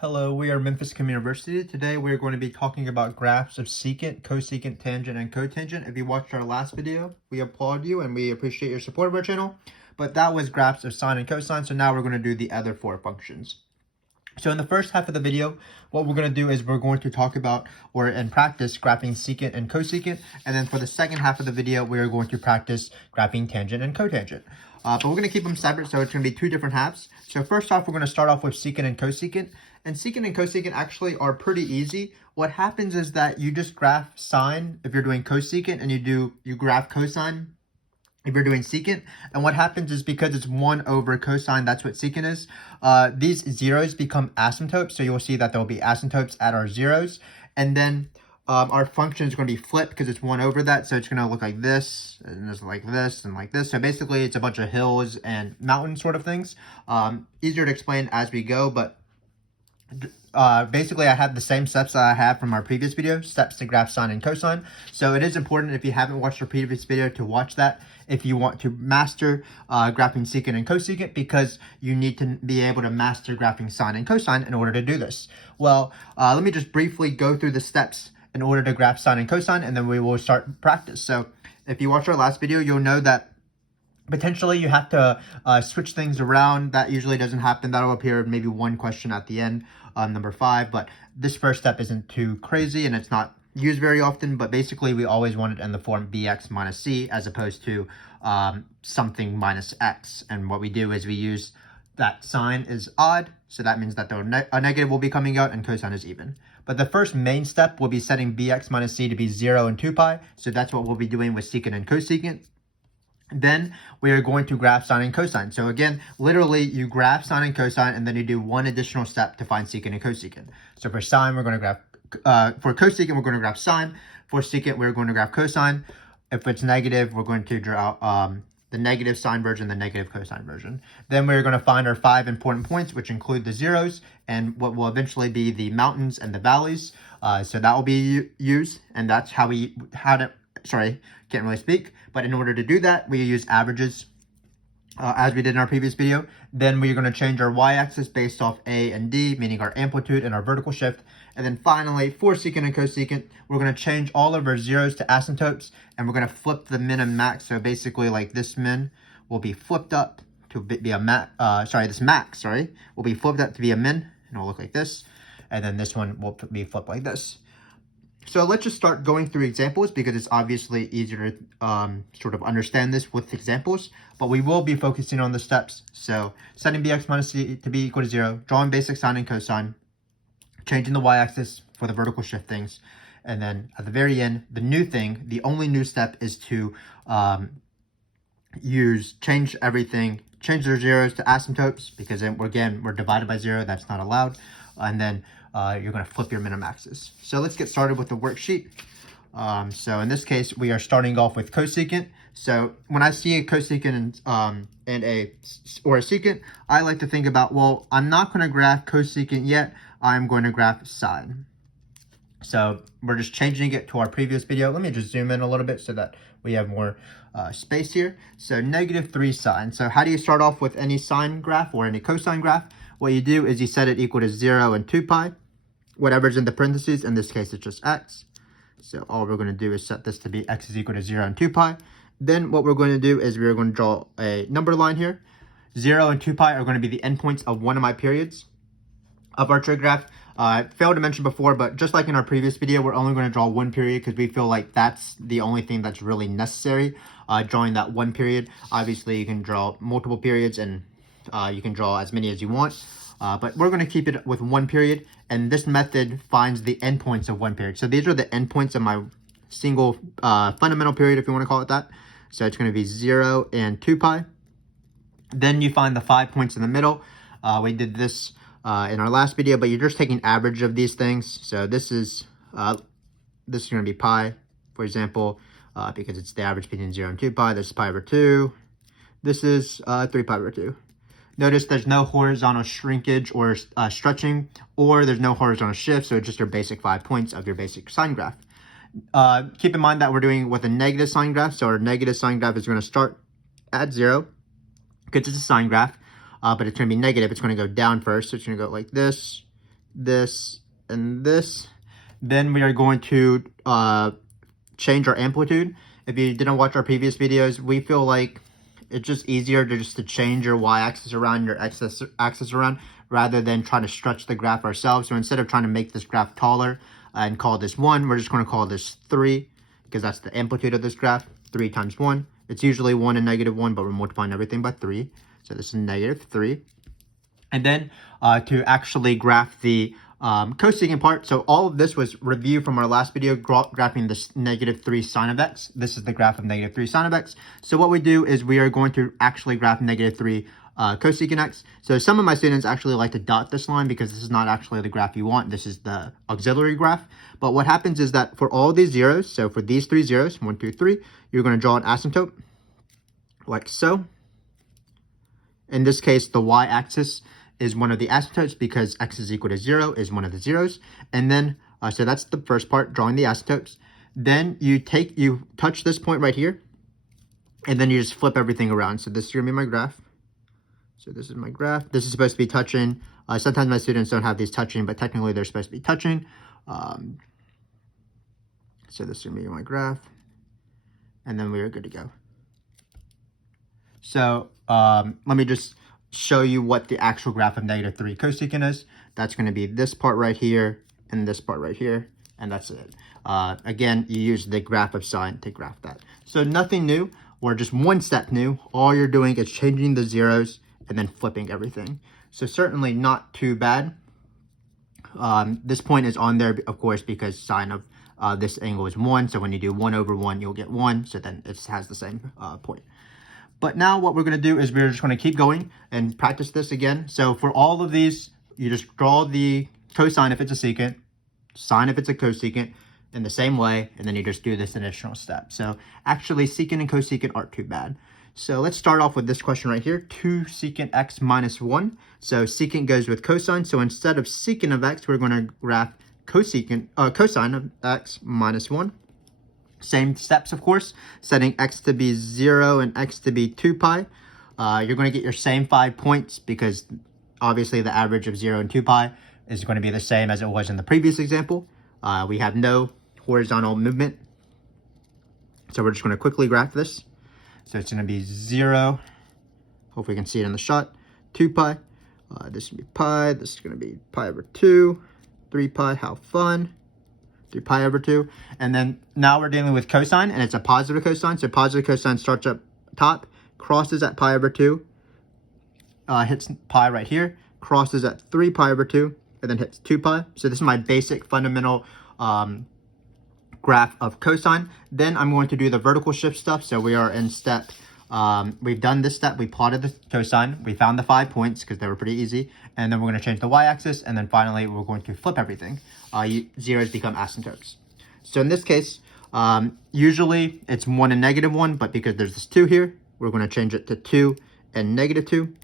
Hello, we are Memphis Community University. Today we are going to be talking about graphs of secant, cosecant, tangent, and cotangent. If you watched our last video, we applaud you and we appreciate your support of our channel. But that was graphs of sine and cosine, so now we're going to do the other four functions. So in the first half of the video, what we're going to do is we're going to talk about, or in practice, graphing secant and cosecant. And then for the second half of the video, we are going to practice graphing tangent and cotangent. But we're going to keep them separate, so it's going to be two different halves. So first off, we're going to start off with secant and cosecant. And secant and cosecant actually are pretty easy. What happens is that you just graph sine if you're doing cosecant, and you graph cosine if you're doing secant. And what happens is, because it's 1 over cosine, that's what secant is, these zeros become asymptotes. So you'll see that there will be asymptotes at our zeros. And then our function is going to be flipped because it's 1 over that. So it's going to look like this, and just like this, and like this. So basically, it's a bunch of hills and mountain sort of things. Easier to explain as we go, but basically I have the same steps that I have from our previous video, steps to graph sine and cosine. So it is important, if you haven't watched our previous video, to watch that if you want to master graphing secant and cosecant, because you need to be able to master graphing sine and cosine in order to do this. Well, let me just briefly go through the steps in order to graph sine and cosine, and then we will start practice. So if you watched our last video, you'll know that potentially you have to switch things around. That usually doesn't happen. That'll appear maybe one question at the end, number 5. But this first step isn't too crazy, and it's not used very often. But basically, we always want it in the form bx minus c as opposed to something minus x. And what we do is we use that sine is odd, so that means that a negative will be coming out, and cosine is even. But the first main step will be setting bx minus c to be 0 and 2 pi. So that's what we'll be doing with secant and cosecant. Then we are going to graph sine and cosine. So again, literally you graph sine and cosine, and then you do one additional step to find secant and cosecant. So for sine, we're going to graph, for cosecant, we're going to graph sine. For secant, we're going to graph cosine. If it's negative, we're going to draw the negative sine version, the negative cosine version. Then we're going to find our 5 important points, which include the zeros and what will eventually be the mountains and the valleys. So that will be used, and that's how can't really speak, but in order to do that, we use averages as we did in our previous video. Then we're going to change our y-axis based off A and D, meaning our amplitude and our vertical shift. And then finally, for secant and cosecant, we're going to change all of our zeros to asymptotes, and we're going to flip the min and max. So basically, like, this min will be flipped up to be a max, this max, will be flipped up to be a min, and it'll look like this. And then this one will be flipped like this. So let's just start going through examples, because it's obviously easier to sort of understand this with examples, but we will be focusing on the steps. So setting bx minus c to be equal to 0, drawing basic sine and cosine, changing the y-axis for the vertical shift things, and then at the very end, the new thing, the only new step is to change everything, change their zeros to asymptotes, because then we're divided by 0, that's not allowed, and then you're going to flip your minimum-axis. So let's get started with the worksheet. So in this case, we are starting off with cosecant. So when I see a cosecant and a secant, I like to think about, well, I'm not going to graph cosecant yet. I'm going to graph sine. So we're just changing it to our previous video. Let me just zoom in a little bit so that we have more space here. So -3 sine. So how do you start off with any sine graph or any cosine graph? What you do is you set it equal to 0 and 2 pi. Whatever's in the parentheses, in this case, it's just x. So all we're going to do is set this to be x is equal to 0 and 2 pi. Then what we're going to do is we're going to draw a number line here. 0 and 2 pi are going to be the endpoints of one of my periods of our trig graph. I failed to mention before, but just like in our previous video, we're only going to draw one period because we feel like that's the only thing that's really necessary, drawing that one period. Obviously, you can draw multiple periods, and you can draw as many as you want, but we're going to keep it with one period, and this method finds the endpoints of one period. So these are the endpoints of my single fundamental period, if you want to call it that. So it's going to be 0 and 2 pi. Then you find the 5 points in the middle. We did this in our last video, but you're just taking average of these things. So this is going to be pi, for example, because it's the average between 0 and 2 pi. This is pi over 2. This is 3 pi over 2. Notice there's no horizontal shrinkage or stretching, or there's no horizontal shift, so it's just your basic 5 points of your basic sine graph. Keep in mind that we're doing with a negative sine graph, so our negative sine graph is going to start at 0, because it's a sine graph, but it's going to be negative. It's going to go down first, so it's going to go like this, this, and this. Then we are going to change our amplitude. If you didn't watch our previous videos, we feel like it's just easier to change your y-axis around, your x-axis around, rather than trying to stretch the graph ourselves. So instead of trying to make this graph taller and call this 1, we're just going to call this 3, because that's the amplitude of this graph. 3 times 1. It's usually 1 and -1, but we're multiplying everything by 3. So this is -3. And then to actually graph the cosecant part, so all of this was review from our last video, graphing this -3 sine of x. This is the graph of -3 sine of x. So what we do is we are going to actually graph -3 cosecant x. So some of my students actually like to dot this line because this is not actually the graph you want. This is the auxiliary graph. But what happens is that for all these zeros, so for these 3 zeros, 1, 2, 3, you're going to draw an asymptote like so. In this case, the y-axis is one of the asymptotes because x is equal to 0 is one of the zeros. And then, so that's the first part, drawing the asymptotes. Then you touch this point right here, and then you just flip everything around. So this is going to be my graph. So this is my graph. This is supposed to be touching. Sometimes my students don't have these touching, but technically they're supposed to be touching. So this is going to be my graph. And then we are good to go. So let me just show you what the actual graph of -3 cosecant is. That's going to be this part right here and this part right here, and that's it. Again, you use the graph of sine to graph that. So nothing new, or just one step new. All you're doing is changing the zeros and then flipping everything. So certainly not too bad. This point is on there, of course, because sine of this angle is 1. So when you do 1 over 1, you'll get 1. So then it has the same point. But now what we're going to do is we're just going to keep going and practice this again. So for all of these, you just draw the cosine if it's a secant, sine if it's a cosecant, in the same way, and then you just do this additional step. So actually, secant and cosecant aren't too bad. So let's start off with this question right here, 2 secant x minus 1. So secant goes with cosine. So instead of secant of x, we're going to graph cosine of x minus 1. Same steps, of course, setting x to be 0 and x to be 2 pi. You're going to get your same 5 points because obviously the average of 0 and 2 pi is going to be the same as it was in the previous example. We have no horizontal movement. So we're just going to quickly graph this. So it's going to be 0. Hopefully you can see it in the shot. 2 pi. This is going to be pi. This is going to be pi over 2. 3 pi. How fun. 3 pi over 2. And then now we're dealing with cosine, and it's a positive cosine. So positive cosine starts up top, crosses at pi over 2, hits pi right here, crosses at 3 pi over 2, and then hits 2 pi. So this is my basic fundamental graph of cosine. Then I'm going to do the vertical shift stuff. So we are in step, we've done this step, we plotted the cosine, we found the 5 points because they were pretty easy, and then we're going to change the y-axis, and then finally we're going to flip everything. Zeros become asymptotes. So in this case, usually it's 1 and -1, but because there's this 2 here, we're going to change it to 2 and -2.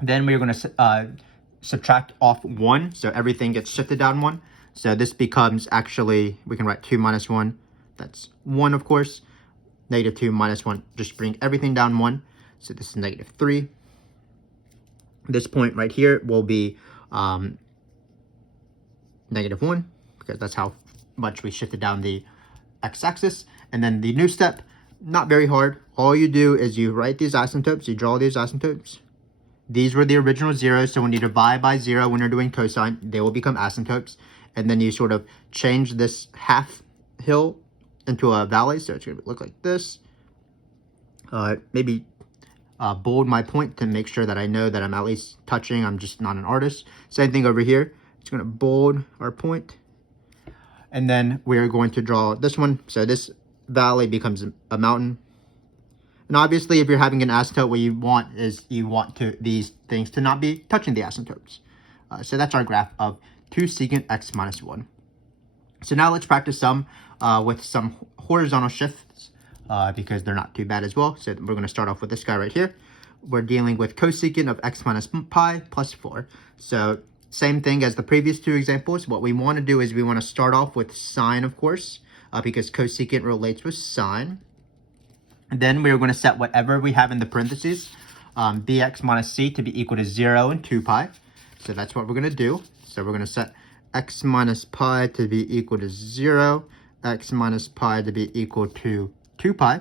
Then we're going to subtract off 1, so everything gets shifted down 1. So this becomes actually, we can write 2 minus 1, that's 1 of course. -2 minus 1, just bring everything down 1. So this is -3. This point right here will be -1, because that's how much we shifted down the x-axis. And then the new step, not very hard. All you do is you write these asymptotes, you draw these asymptotes. These were the original zeros, so when you divide by 0 when you're doing cosine, they will become asymptotes. And then you sort of change this half hill into a valley, so it's going to look like this. Maybe bold my point to make sure that I know that I'm at least touching. I'm just not an artist. Same thing over here. It's going to bold our point. And then we are going to draw this one. So this valley becomes a mountain. And obviously, if you're having an asymptote, what you want is these things to not be touching the asymptotes. So that's our graph of 2 secant x minus 1. So now let's practice some with some horizontal shifts because they're not too bad as well. So we're going to start off with this guy right here. We're dealing with cosecant of x minus pi plus 4. So same thing as the previous 2 examples. What we want to do is we want to start off with sine, of course, because cosecant relates with sine. Then we're going to set whatever we have in the parentheses, bx minus c, to be equal to 0 and 2 pi. So that's what we're going to do. So we're going to set x minus pi to be equal to 0, x minus pi to be equal to 2 pi.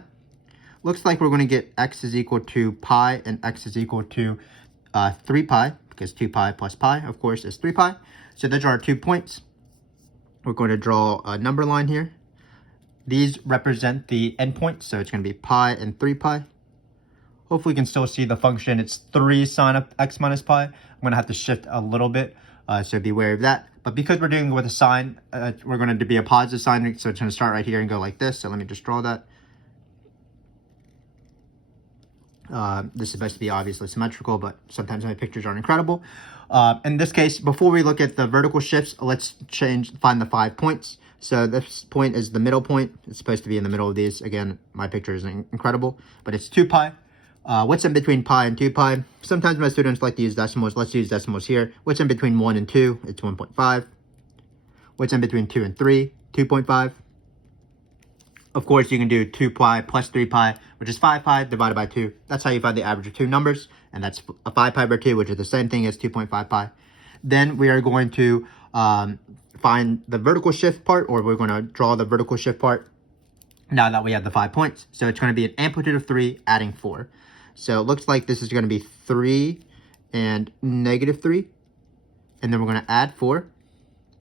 Looks like we're going to get x is equal to pi and x is equal to 3 pi, because 2 pi plus pi, of course, is 3 pi. So those are our 2 points. We're going to draw a number line here. These represent the endpoints, so it's going to be pi and 3 pi. Hopefully you can still see the function. It's 3 sine of x minus pi. I'm going to have to shift a little bit, so be aware of that. But because we're dealing with a sine, we're going to be a positive sign, so it's going to start right here and go like this. So let me just draw that. This is supposed to be obviously symmetrical, but sometimes my pictures aren't incredible. In this case, before we look at the vertical shifts, let's find the 5 points. So this point is the middle point. It's supposed to be in the middle of these. Again, my picture isn't incredible, but it's 2 pi. What's in between pi and 2 pi? Sometimes my students like to use decimals. Let's use decimals here. What's in between 1 and 2? It's 1.5. What's in between 2 and 3? 2.5. Of course, you can do 2 pi plus 3 pi, which is 5 pi divided by 2. That's how you find the average of two numbers, and that's a 5 pi over 2, which is the same thing as 2.5 pi. Then we are going to find the vertical shift part, or we're going to draw the vertical shift part now that we have the 5 points. So it's going to be an amplitude of 3 adding 4. So it looks like this is going to be 3 and negative 3, and then we're going to add 4.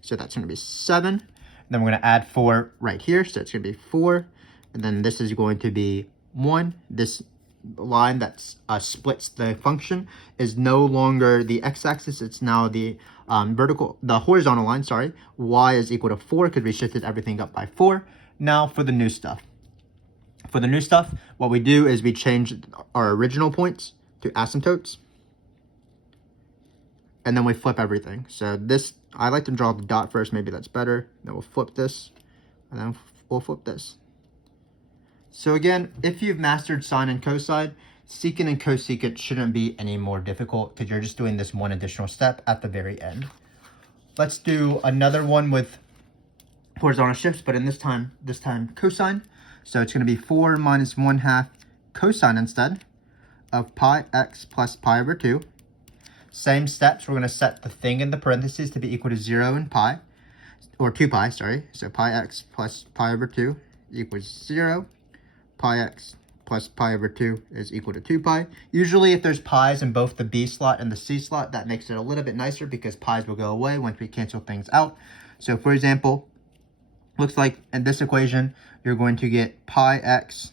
So that's going to be 7. Then we're going to add 4 right here, so it's going to be 4. And then this is going to be 1. This line that splits the function is no longer the x-axis. It's now the horizontal line, sorry. Y is equal to 4 because we shifted everything up by 4. Now for the new stuff. For the new stuff, what we do is we change our original points to asymptotes. And then we flip everything. So this, I like to draw the dot first, maybe that's better. Then we'll flip this, and then we'll flip this. So again, if you've mastered sine and cosine, secant and cosecant shouldn't be any more difficult because you're just doing this one additional step at the very end. Let's do another one with horizontal shifts, but in this time cosine. So it's going to be 4 minus 1/2 cosine instead of pi x plus pi over 2. Same steps, we're going to set the thing in the parentheses to be equal to 0 and pi, or 2 pi, sorry. So pi x plus pi over 2 equals 0. Pi x plus pi over 2 is equal to 2 pi. Usually if there's pi's in both the B slot and the C slot, that makes it a little bit nicer because pi's will go away once we cancel things out. So for example, looks like in this equation, you're going to get pi x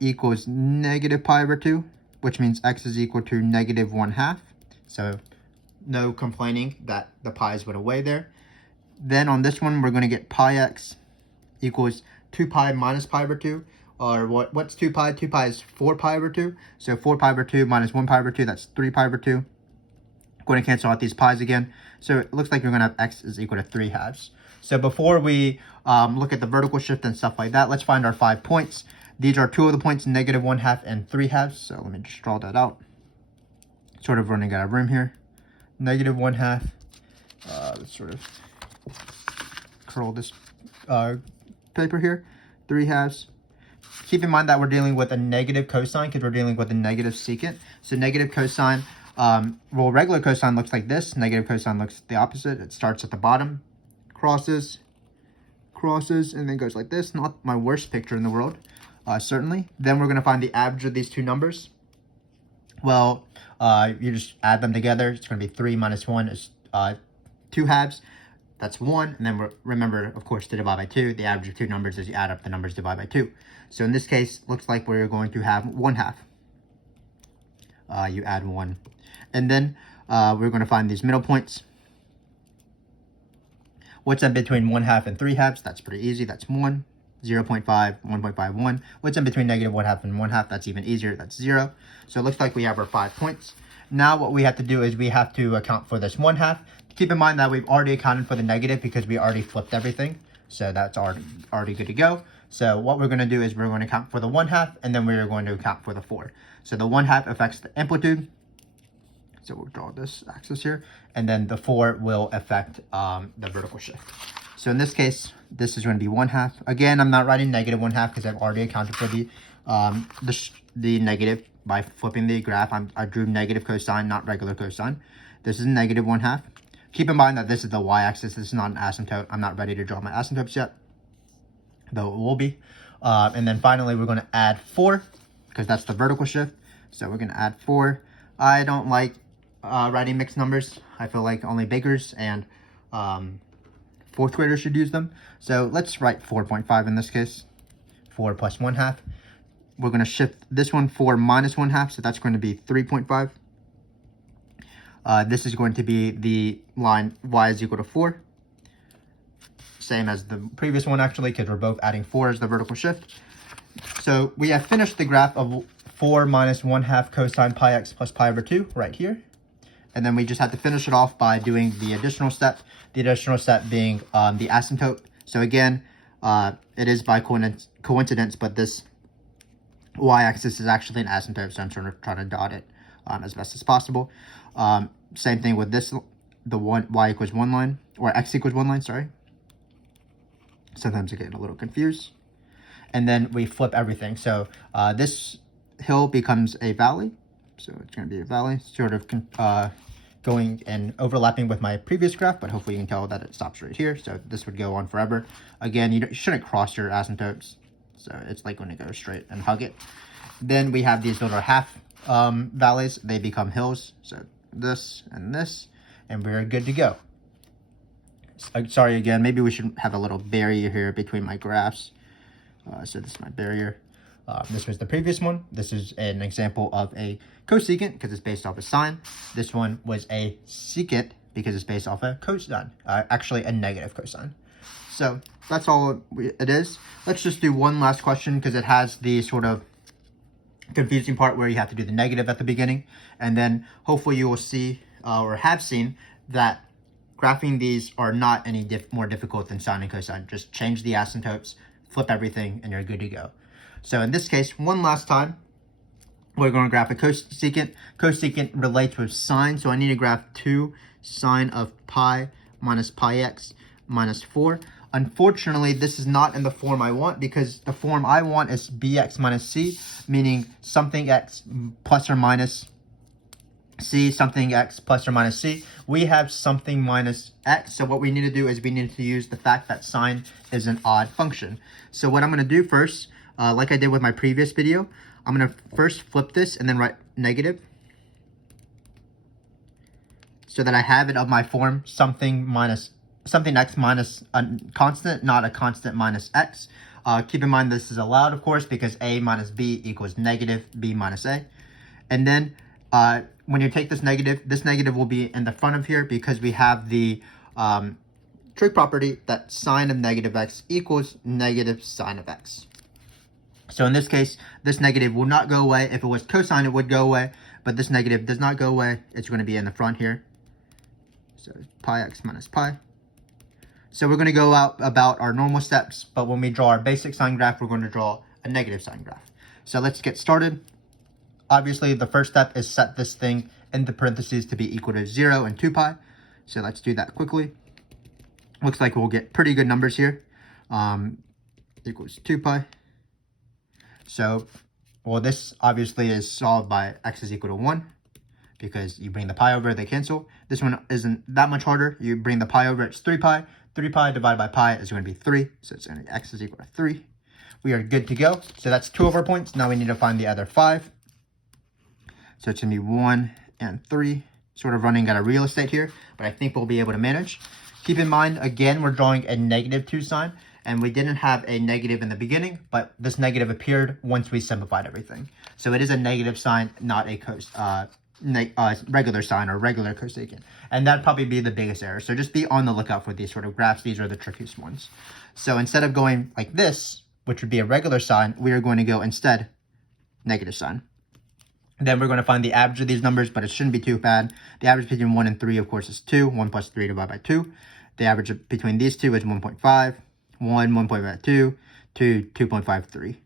equals negative pi over 2. Which means x is equal to negative 1/2. So no complaining that the pi's went away there. Then on this one, we're going to get pi x equals 2 pi minus pi over 2. Or what's 2 pi? 2 pi is 4 pi over 2. So 4 pi over 2 minus 1 pi over 2, that's 3 pi over 2. Going to cancel out these pi's again. So it looks like we're going to have x is equal to 3/2. So before we look at the vertical shift and stuff like that, let's find our 5 points. These are 2 of the points, negative 1/2 and 3/2. So let me just draw that out. Sort of running out of room here. Negative 1/2. Let's sort of curl this paper here. 3/2. Keep in mind that we're dealing with a negative cosine because we're dealing with a negative secant. So negative cosine, well, regular cosine looks like this. Negative cosine looks the opposite. It starts at the bottom, crosses, and then goes like this. Not my worst picture in the world. Certainly. Then we're going to find the average of these two numbers. Well, you just add them together. It's going to be 3 minus 1 is 2/2. That's 1. And then remember, of course, to divide by 2. The average of two numbers is you add up the numbers, divide by 2. So in this case, looks like we're going to have 1/2. You add 1. And then we're going to find these middle points. What's in between 1/2 and 3/2? That's pretty easy. That's 1. 0.5, 1.51. What's in between negative 1/2 and 1/2? That's even easier. That's 0. So it looks like we have our 5 points. Now what we have to do is we have to account for this 1/2. Keep in mind that we've already accounted for the negative because we already flipped everything. So that's already good to go. So what we're going to do is we're going to account for the 1/2 and then we're going to account for the 4. So the 1/2 affects the amplitude. So we'll draw this axis here. And then the 4 will affect the vertical shift. So in this case, this is going to be 1/2. Again, I'm not writing negative 1/2 because I've already accounted for the negative by flipping the graph. I drew negative cosine, not regular cosine. This is negative 1/2. Keep in mind that this is the y-axis. This is not an asymptote. I'm not ready to draw my asymptotes yet, though it will be. And then finally, we're going to add 4, because that's the vertical shift. So we're going to add 4. I don't like writing mixed numbers. I feel like only bakers and 4th graders should use them. So let's write 4.5 in this case. 4 plus 1/2. We're going to shift this one 4 minus 1/2, so that's going to be 3.5. This is going to be the line y is equal to 4. Same as the previous one, actually, because we're both adding 4 as the vertical shift. So we have finished the graph of 4 minus 1/2 cosine pi x plus pi over 2 right here. And then we just have to finish it off by doing the additional step. The additional step being the asymptote. So again, it is by coincidence, but this y-axis is actually an asymptote, so I'm trying to dot it as best as possible. Same thing with this, the y equals 1 line, or x equals 1 line, sorry. Sometimes I get a little confused. And then we flip everything. So this hill becomes a valley. So it's going to be a valley, sort of going and overlapping with my previous graph, but hopefully you can tell that it stops right here. So this would go on forever. Again, you shouldn't cross your asymptotes. So it's like going to go straight and hug it. Then we have these little half valleys. They become hills. So this, and we're good to go. Sorry again, maybe we should have a little barrier here between my graphs. So this is my barrier. This was the previous one. This is an example of a cosecant because it's based off a sine. This one was a secant because it's based off a cosine, actually a negative cosine. So that's all it is. Let's just do one last question because it has the sort of confusing part where you have to do the negative at the beginning. And then hopefully you will see or have seen that graphing these are not any more difficult than sine and cosine. Just change the asymptotes, flip everything, and you're good to go. So in this case, one last time, we're going to graph a cosecant. Cosecant relates with sine, so I need to graph 2 sine of pi minus pi x minus 4. Unfortunately, this is not in the form I want because the form I want is bx minus c, meaning something x plus or minus c, something x plus or minus c. We have something minus x, so what we need to do is we need to use the fact that sine is an odd function. So what I'm going to do first, like I did with my previous video, I'm going to first flip this and then write negative so that I have it of my form something x minus a constant, not a constant minus x. Keep in mind this is allowed, of course, because a minus b equals negative b minus a. And then when you take this negative will be in the front of here because we have the trig property that sine of negative x equals negative sine of x. So in this case, this negative will not go away. If it was cosine, it would go away, but this negative does not go away. It's going to be in the front here. So pi x minus pi. So we're going to go out about our normal steps, but when we draw our basic sine graph, we're going to draw a negative sine graph. So let's get started. Obviously, the first step is set this thing into parentheses to be equal to 0 and 2 pi. So let's do that quickly. Looks like we'll get pretty good numbers here. Equals 2 pi. So, well, this obviously is solved by x is equal to 1 because you bring the pi over, they cancel. This one isn't that much harder. You bring the pi over, it's 3 pi. 3 pi divided by pi is going to be 3. So it's going to be x is equal to 3. We are good to go. So that's 2 of our points. Now we need to find the other 5. So it's going to be 1 and 3. Sort of running out of real estate here, but I think we'll be able to manage. Keep in mind, again, we're drawing a negative 2 sign. And we didn't have a negative in the beginning, but this negative appeared once we simplified everything. So it is a negative sign, not a regular sign or regular cosecant. And that'd probably be the biggest error. So just be on the lookout for these sort of graphs. These are the trickiest ones. So instead of going like this, which would be a regular sign, we are going to go instead negative sign. Then we're going to find the average of these numbers, but it shouldn't be too bad. The average between 1 and 3, of course, is 2. 1 plus 3 divided by 2. The average between these two is 1.5. 1.52, 2, 2.53.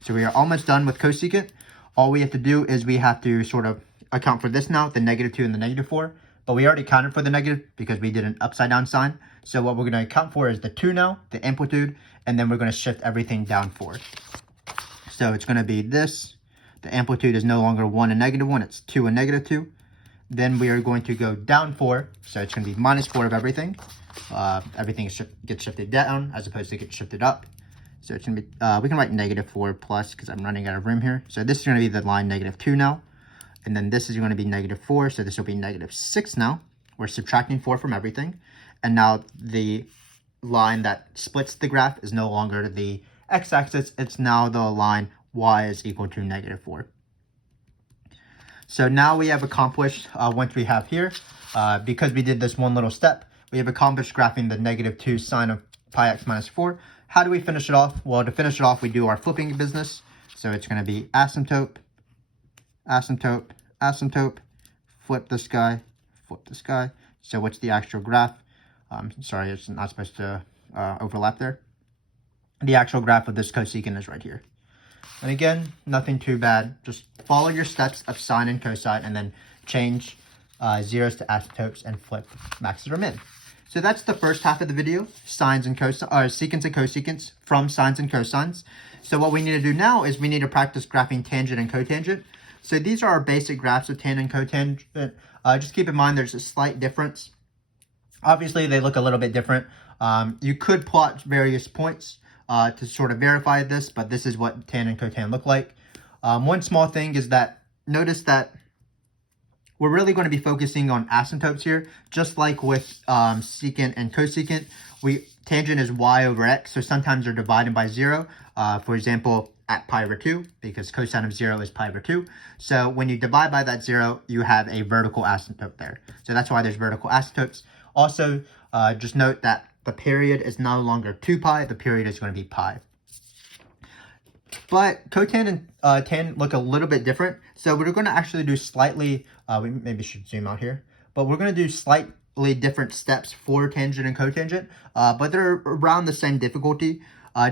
So we are almost done with cosecant. All we have to do is we have to sort of account for this now, the negative 2 and the negative 4. But we already accounted for the negative because we did an upside down sign. So what we're going to account for is the 2 now, the amplitude, and then we're going to shift everything down forward. So it's going to be this. The amplitude is no longer 1 and negative 1, it's 2 and negative 2. Then we are going to go down 4. So it's going to be minus 4 of everything. Everything gets shifted down as opposed to get shifted up. So it's going to be, we can write negative 4 plus because I'm running out of room here. So this is going to be the line negative 2 now. And then this is going to be negative 4. So this will be negative 6 now. We're subtracting 4 from everything. And now the line that splits the graph is no longer the x-axis. It's now the line y is equal to negative 4. So now we have accomplished, once we have here, because we did this one little step, we have accomplished graphing the negative 2 sine of pi x minus 4. How do we finish it off? Well, to finish it off, we do our flipping business. So it's going to be asymptote, asymptote, asymptote, flip this guy, flip this guy. So what's the actual graph? Sorry, it's not supposed to overlap there. The actual graph of this cosecant is right here. And again, nothing too bad. Just follow your steps of sine and cosine and then change zeros to asymptotes and flip maxes or min. So that's the first half of the video, sines and secants and cosecants from sines and cosines. So what we need to do now is we need to practice graphing tangent and cotangent. So these are our basic graphs of tangent and cotangent. Just keep in mind there's a slight difference. Obviously, they look a little bit different. You could plot various points to sort of verify this, but this is what tan and cotan look like. One small thing is that notice that we're really going to be focusing on asymptotes here, just like with secant and cosecant. Tangent is y over x, so sometimes they're divided by 0. For example, at pi over 2, because cosine of 0 is pi over 2. So when you divide by that 0, you have a vertical asymptote there. So that's why there's vertical asymptotes. Also, just note that the period is no longer 2 pi, the period is going to be pi. But cotan and tan look a little bit different. So we're going to actually do slightly, we maybe should zoom out here, but we're going to do slightly different steps for tangent and cotangent, but they're around the same difficulty.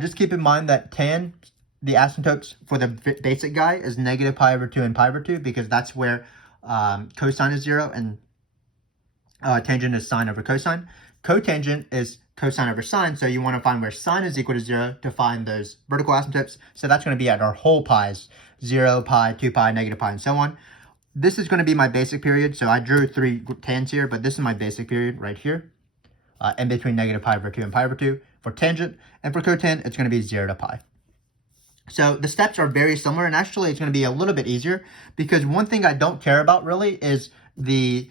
Just keep in mind that tan, the asymptotes for the basic guy is negative pi over 2 and pi over 2, because that's where cosine is 0 and tangent is sine over cosine. Cotangent is cosine over sine, so you want to find where sine is equal to 0 to find those vertical asymptotes. So that's going to be at our whole pi's, 0, pi, 2 pi, negative pi, and so on. This is going to be my basic period, so I drew 3 tans here, but this is my basic period right here, in between negative pi over 2 and pi over 2 for tangent, and for cotan, it's going to be 0 to pi. So the steps are very similar, and actually it's going to be a little bit easier, because one thing I don't care about really is the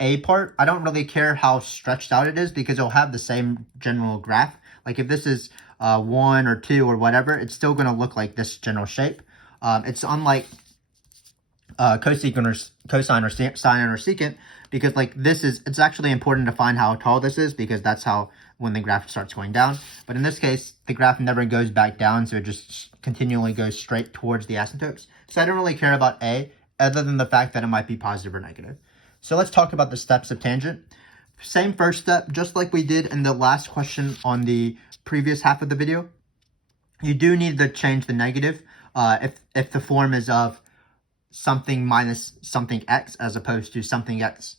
A part. I don't really care how stretched out it is, because it'll have the same general graph. Like if this is 1 or 2 or whatever, it's still going to look like this general shape. It's unlike cosecant or cosine or sine or secant, because like this is, it's actually important to find how tall this is, because that's how when the graph starts going down. But in this case, the graph never goes back down, so it just continually goes straight towards the asymptotes. So I don't really care about A, other than the fact that it might be positive or negative. So let's talk about the steps of tangent. Same first step, just like we did in the last question on the previous half of the video. You do need to change the negative if the form is of something minus something x as opposed to something x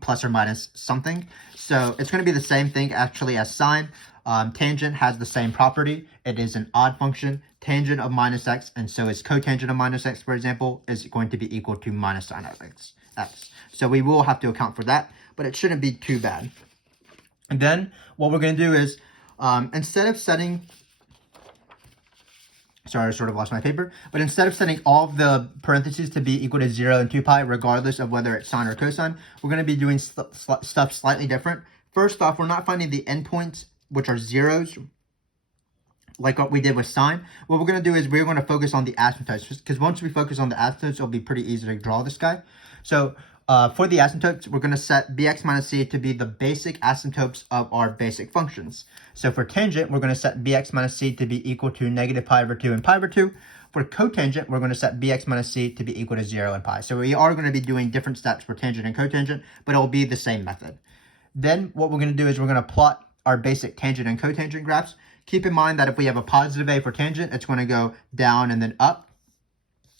plus or minus something. So it's going to be the same thing actually as sine. Tangent has the same property. It is an odd function. Tangent of minus x, and so is cotangent of minus x, for example, is going to be equal to minus sine of x. So we will have to account for that, but it shouldn't be too bad. And then what we're going to do is, instead of setting, sorry, I sort of lost my paper, but instead of setting all of the parentheses to be equal to 0 and 2 pi, regardless of whether it's sine or cosine, we're going to be doing stuff slightly different. First off, we're not finding the endpoints, which are zeros, like what we did with sine. What we're going to do is we're going to focus on the asymptotes, because once we focus on the asymptotes, it'll be pretty easy to draw this guy. So for the asymptotes, we're going to set bx minus c to be the basic asymptotes of our basic functions. So for tangent, we're going to set bx minus c to be equal to negative pi over 2 and pi over 2. For cotangent, we're going to set bx minus c to be equal to 0 and pi. So we are going to be doing different steps for tangent and cotangent, but it'll be the same method. Then what we're going to do is we're going to plot our basic tangent and cotangent graphs. Keep in mind that if we have a positive a for tangent, it's going to go down and then up.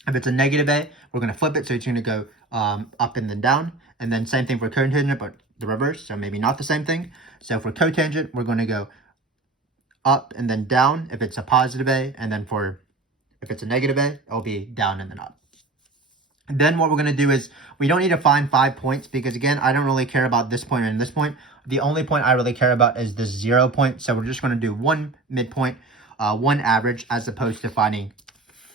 If it's a negative a, we're going to flip it, so it's going to go up and then down. And then same thing for cotangent, but the reverse, so maybe not the same thing. So for cotangent, we're going to go up and then down if it's a positive a, and then if it's a negative a, it'll be down and then up. Then what we're going to do is we don't need to find 5 points because, again, I don't really care about this point and this point. The only point I really care about is this 0 point. So we're just going to do one midpoint, one average, as opposed to finding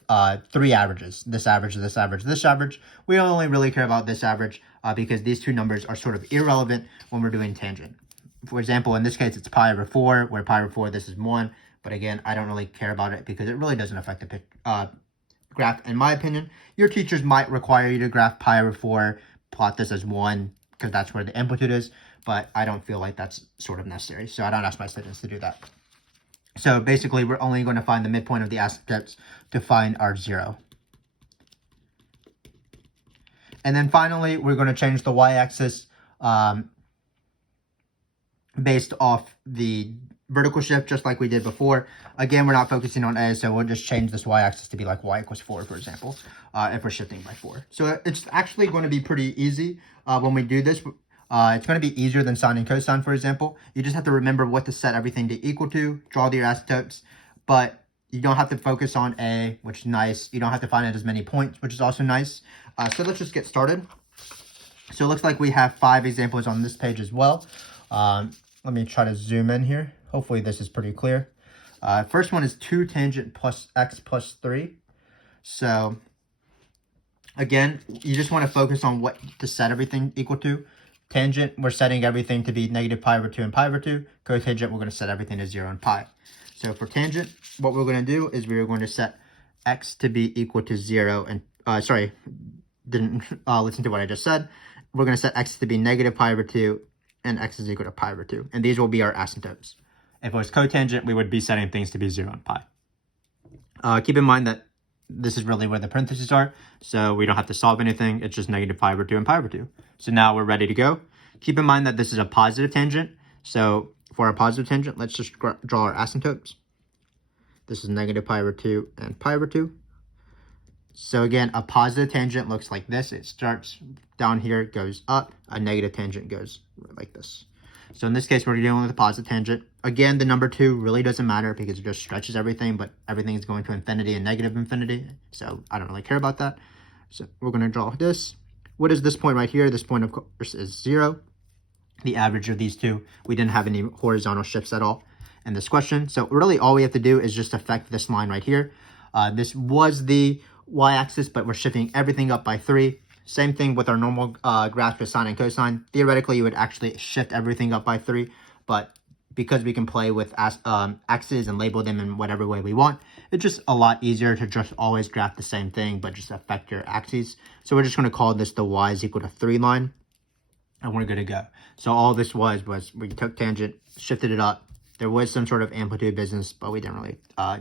3 averages. This average, this average, this average. We only really care about this average because these two numbers are sort of irrelevant when we're doing tangent. For example, in this case, it's pi over 4, where pi over 4, this is 1. But again, I don't really care about it because it really doesn't affect the graph, in my opinion. Your teachers might require you to graph pi over 4, plot this as 1, because that's where the amplitude is, but I don't feel like that's sort of necessary, so I don't ask my students to do that. So basically, we're only going to find the midpoint of the asymptotes to find our 0. And then finally, we're going to change the y-axis based off the vertical shift, just like we did before. Again, we're not focusing on A, so we'll just change this y-axis to be like y equals 4, for example, if we're shifting by 4. So it's actually going to be pretty easy when we do this. It's going to be easier than sine and cosine, for example. You just have to remember what to set everything to equal to, draw your asymptotes, but you don't have to focus on A, which is nice. You don't have to find it as many points, which is also nice. So let's just get started. So it looks like we have 5 examples on this page as well. Let me try to zoom in here. Hopefully this is pretty clear. First one is 2 tangent plus x plus 3. So again, you just want to focus on what to set everything equal to. Tangent, we're setting everything to be negative pi over 2 and pi over 2. Cotangent, we're going to set everything to 0 and pi. So for tangent, what we're going to do is we're going to set x to be equal to 0 and, sorry, didn't listen to what I just said. We're going to set x to be negative pi over 2 and x is equal to pi over 2. And these will be our asymptotes. If it was cotangent, we would be setting things to be 0 and pi. Keep in mind that this is really where the parentheses are, so we don't have to solve anything. It's just negative pi over 2 and pi over 2. So now we're ready to go. Keep in mind that this is a positive tangent. So for our positive tangent, let's just draw our asymptotes. This is negative pi over 2 and pi over 2. So again, a positive tangent looks like this. It starts down here, goes up. A negative tangent goes like this. So in this case, we're dealing with a positive tangent. Again, the number 2 really doesn't matter because it just stretches everything, but everything is going to infinity and negative infinity. So I don't really care about that. So we're going to draw this. What is this point right here? This point, of course, is 0. The average of these two. We didn't have any horizontal shifts at all in this question. So really all we have to do is just affect this line right here. This was the y-axis, but we're shifting everything up by 3. Same thing with our normal graphs with sine and cosine. Theoretically, you would actually shift everything up by 3, but because we can play with axes and label them in whatever way we want, it's just a lot easier to just always graph the same thing, but just affect your axes. So we're just going to call this the y is equal to 3 line, and we're good to go. So all this was we took tangent, shifted it up. There was some sort of amplitude business, but we didn't really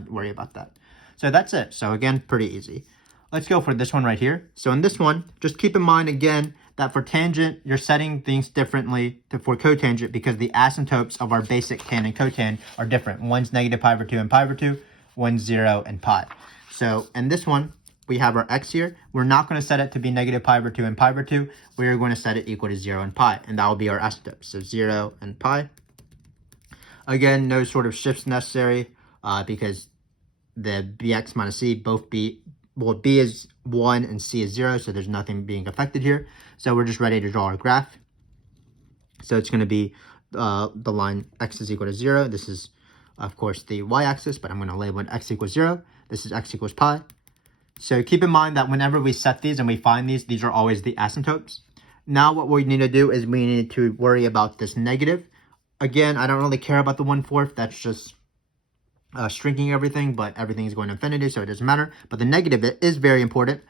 worry about that. So that's it. So again, pretty easy. Let's go for this one right here. So in this one, just keep in mind again that for tangent, you're setting things differently for cotangent because the asymptotes of our basic tan and cotan are different. One's negative pi over 2 and pi over 2, one's 0 and pi. So in this one, we have our x here. We're not going to set it to be negative pi over 2 and pi over 2. We are going to set it equal to 0 and pi, and that will be our asymptote. So 0 and pi. Again, no sort of shifts necessary because the bx minus c both be, well, b is 1 and c is 0, so there's nothing being affected here. So we're just ready to draw our graph. So it's going to be the line x is equal to 0. This is, of course, the y-axis, but I'm going to label it x equals 0. This is x equals pi. So keep in mind that whenever we set these and we find these are always the asymptotes. Now what we need to do is we need to worry about this negative. Again, I don't really care about the 1/4. That's just shrinking everything, but everything is going to infinity, so it doesn't matter. But the negative is very important.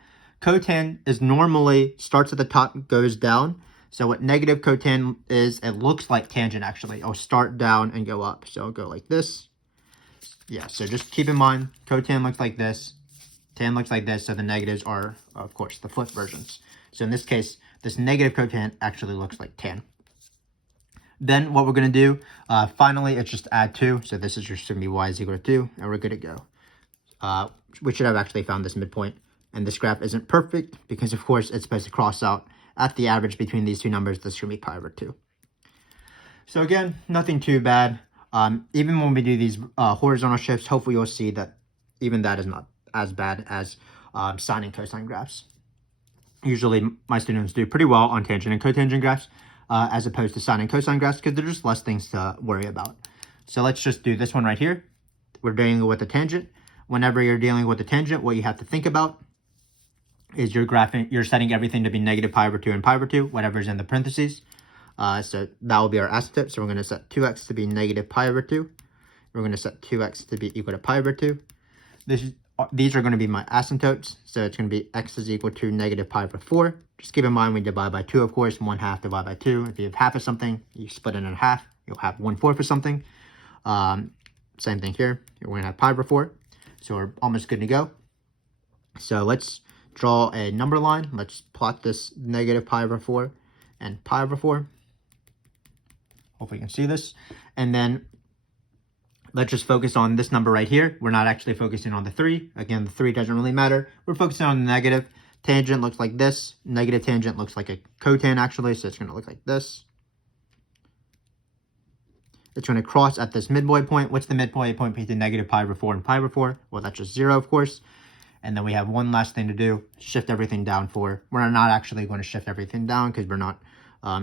Cotan is normally starts at the top, goes down. So what negative cotan is, it looks like tangent actually. It'll start down and go up. So it'll go like this. Yeah, so just keep in mind, cotan looks like this. Tan looks like this, so the negatives are, of course, the flip versions. So in this case, this negative cotan actually looks like tan. Then what we're going to do, finally, it's just add 2. So this is just going to be y is equal to 2, and we're good to go. We should have actually found this midpoint. And this graph isn't perfect because, of course, it's supposed to cross out at the average between these two numbers. This should be pi over 2. So again, nothing too bad. Even when we do these horizontal shifts, hopefully you'll see that even that is not as bad as sine and cosine graphs. Usually my students do pretty well on tangent and cotangent graphs as opposed to sine and cosine graphs because there's just less things to worry about. So let's just do this one right here. We're dealing with a tangent. Whenever you're dealing with a tangent, what you have to think about is you're setting everything to be negative pi over 2 and pi over 2, whatever's in the parentheses. So that will be our asymptote. So we're going to set 2x to be negative pi over 2. We're going to set 2x to be equal to pi over 2. These are going to be my asymptotes. So it's going to be x is equal to negative pi over 4. Just keep in mind we divide by 2, of course. 1/2 divide by 2. If you have half of something, you split it in half. You'll have 1/4 of something. Same thing here. We're going to have pi over 4. So we're almost good to go. So let's draw a number line. Let's plot this negative pi over 4 and pi over 4. Hopefully you can see this. And then let's just focus on this number right here. We're not actually focusing on the 3. Again, the 3 doesn't really matter. We're focusing on the negative. Tangent looks like this. Negative tangent looks like a cotan actually, so it's going to look like this. It's going to cross at this midpoint point. What's the midpoint point between negative pi over 4 and pi over 4? Well, that's just 0, of course. And then we have one last thing to do. Shift everything down 4. We're not actually going to shift everything down because we're not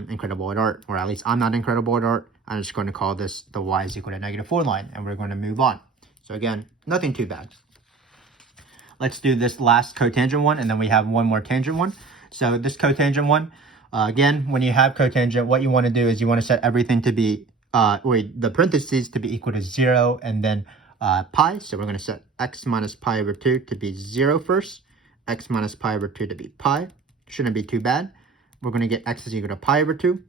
incredible at art, or at least I'm not incredible at art. I'm just going to call this the y is equal to negative 4 line, and we're going to move on. So again, nothing too bad. Let's do this last cotangent one, and then we have one more tangent one. So this cotangent one, again, when you have cotangent, what you want to do is you want to set everything to be, the parentheses to be equal to 0, and then pi. So we're going to set x minus pi over 2 to be 0 first, x minus pi over 2 to be pi. Shouldn't be too bad. We're going to get x is equal to pi over 2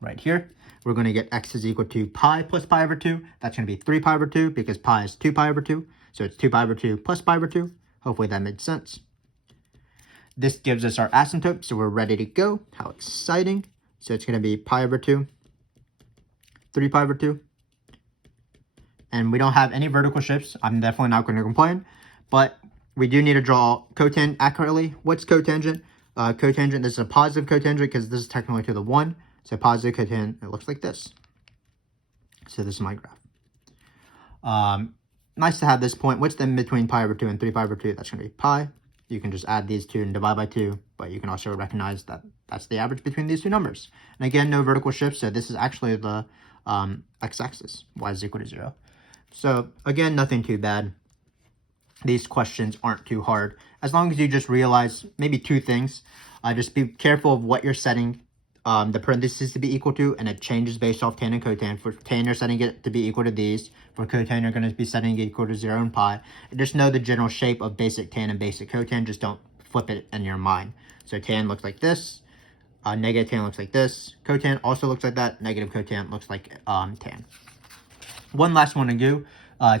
right here. We're going to get x is equal to pi plus pi over 2. That's going to be 3 pi over 2 because pi is 2 pi over 2. So it's 2 pi over 2 plus pi over 2. Hopefully that made sense. This gives us our asymptote, so we're ready to go. How exciting. So it's going to be pi over 2, 3 pi over 2. And we don't have any vertical shifts. I'm definitely not going to complain. But we do need to draw cotan accurately. What's cotangent? Cotangent, this is a positive cotangent because this is technically to the 1. So positive cotangent, it looks like this. So this is my graph. Nice to have this point. What's the in between pi over 2 and 3 pi over 2? That's going to be pi. You can just add these two and divide by 2, but you can also recognize that that's the average between these two numbers. And again, no vertical shift, so this is actually the x-axis. Y is equal to 0. So again, nothing too bad. These questions aren't too hard. As long as you just realize maybe 2 things. Just be careful of what you're setting the parentheses to be equal to, and it changes based off tan and cotan. For tan, you're setting it to be equal to these. For cotan, you're going to be setting it equal to 0 and pi. And just know the general shape of basic tan and basic cotan. Just don't flip it in your mind. So tan looks like this. Negative tan looks like this. Cotan also looks like that. Negative cotan looks like tan. One last one to do.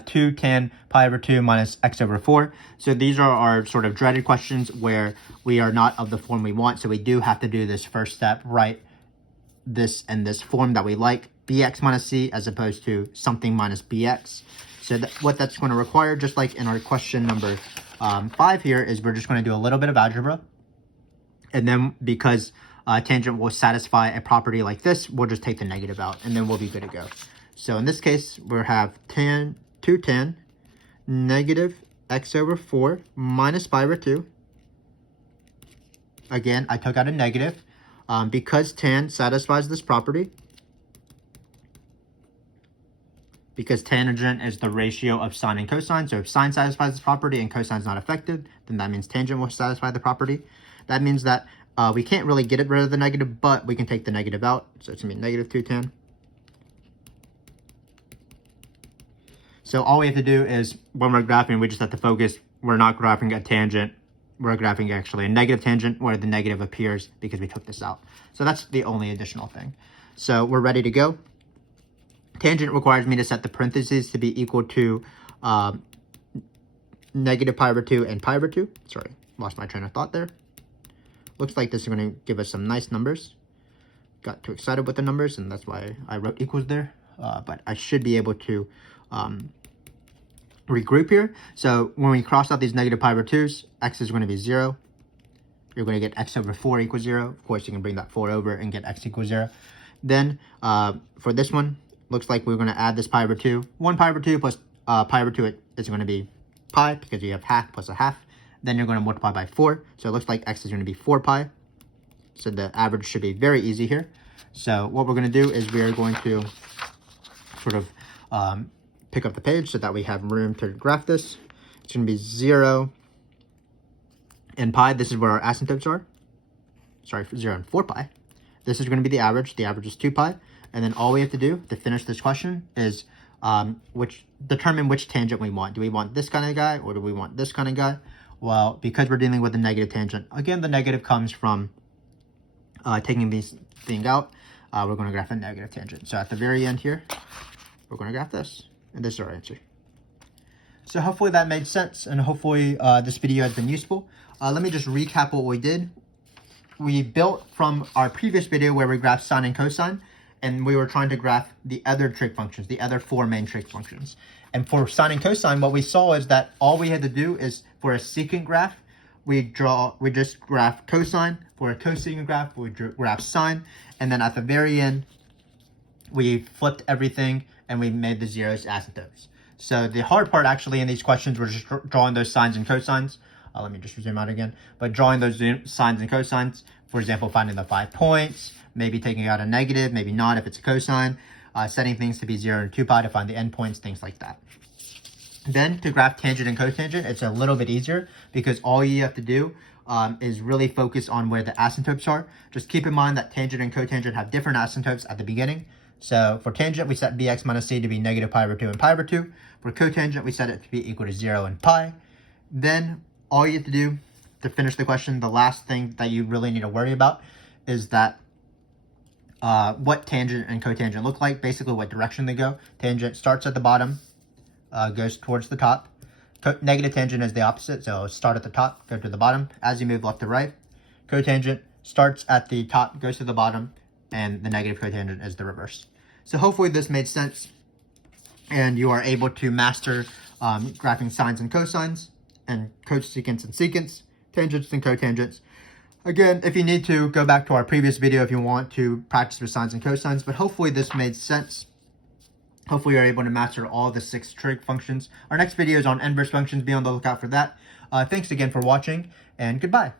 2 tan pi over 2 minus x over 4. So these are our sort of dreaded questions where we are not of the form we want. So we do have to do this first step, write this in this form that we like, bx minus c, as opposed to something minus bx. So what that's going to require, just like in our question number 5 here, is we're just going to do a little bit of algebra. And then because tangent will satisfy a property like this, we'll just take the negative out, and then we'll be good to go. So in this case, we'll have 2 tan negative x over 4 minus pi over 2. Again, I took out a negative because tan satisfies this property. Because tangent is the ratio of sine and cosine. So if sine satisfies this property and cosine is not affected, then that means tangent will satisfy the property. That means that we can't really get rid of the negative, but we can take the negative out. So it's going to be negative 2 tan. So all we have to do is, when we're graphing, we just have to focus. We're not graphing a tangent. We're graphing actually a negative tangent where the negative appears because we took this out. So that's the only additional thing. So we're ready to go. Tangent requires me to set the parentheses to be equal to negative pi over 2 and pi over 2. Sorry, lost my train of thought there. Looks like this is going to give us some nice numbers. Got too excited with the numbers, and that's why I wrote equals there. But I should be able to regroup here. So when we cross out these negative pi over 2's, x is going to be 0. You're going to get x over 4 equals 0. Of course, you can bring that 4 over and get x equals 0. Then for this one, looks like we're going to add this pi over 2. 1 pi over 2 plus pi over 2 is going to be pi, because you have half plus a half. then you're going to multiply by 4. So it looks like x is going to be 4 pi. So the average should be very easy here. So what we're going to do is we are going to sort of pick up the page so that we have room to graph this. It's going to be 0 and pi. This is where our asymptotes are. Sorry, for 0 and 4 pi. This is going to be the average. The average is 2 pi. And then all we have to do to finish this question is determine which tangent we want. Do we want this kind of guy or do we want this kind of guy? Well, because we're dealing with a negative tangent, again, the negative comes from taking these thing out. We're going to graph a negative tangent. So at the very end here, we're going to graph this. And this is our answer. So hopefully that made sense, and hopefully this video has been useful. Let me just recap what we did. We built from our previous video where we graphed sine and cosine, and we were trying to graph the other trig functions, the other 4 main trig functions. And for sine and cosine, what we saw is that all we had to do is, for a secant graph, we just graph cosine. For a cosecant graph, we graph sine. And then at the very end, we flipped everything and we made the zeros asymptotes. So the hard part actually in these questions was just drawing those sines and cosines. Let me just zoom out again. But drawing those sines and cosines, for example, finding the 5 points, maybe taking out a negative, maybe not if it's a cosine, setting things to be 0 and 2 pi to find the endpoints, things like that. Then to graph tangent and cotangent, it's a little bit easier because all you have to do is really focus on where the asymptotes are. Just keep in mind that tangent and cotangent have different asymptotes at the beginning. So for tangent, we set bx minus c to be negative pi over 2 and pi over 2. For cotangent, we set it to be equal to 0 and pi. Then all you have to do to finish the question, the last thing that you really need to worry about is that what tangent and cotangent look like, basically what direction they go. Tangent starts at the bottom, goes towards the top. Negative tangent is the opposite, so start at the top, go to the bottom as you move left to right. Cotangent starts at the top, goes to the bottom, and the negative cotangent is the reverse. So hopefully this made sense, and you are able to master graphing sines and cosines, and cosecants and secants, tangents and cotangents. Again, if you need to, go back to our previous video if you want to practice with sines and cosines, but hopefully this made sense. Hopefully you're able to master all the 6 trig functions. Our next video is on inverse functions. Be on the lookout for that. Thanks again for watching, and goodbye.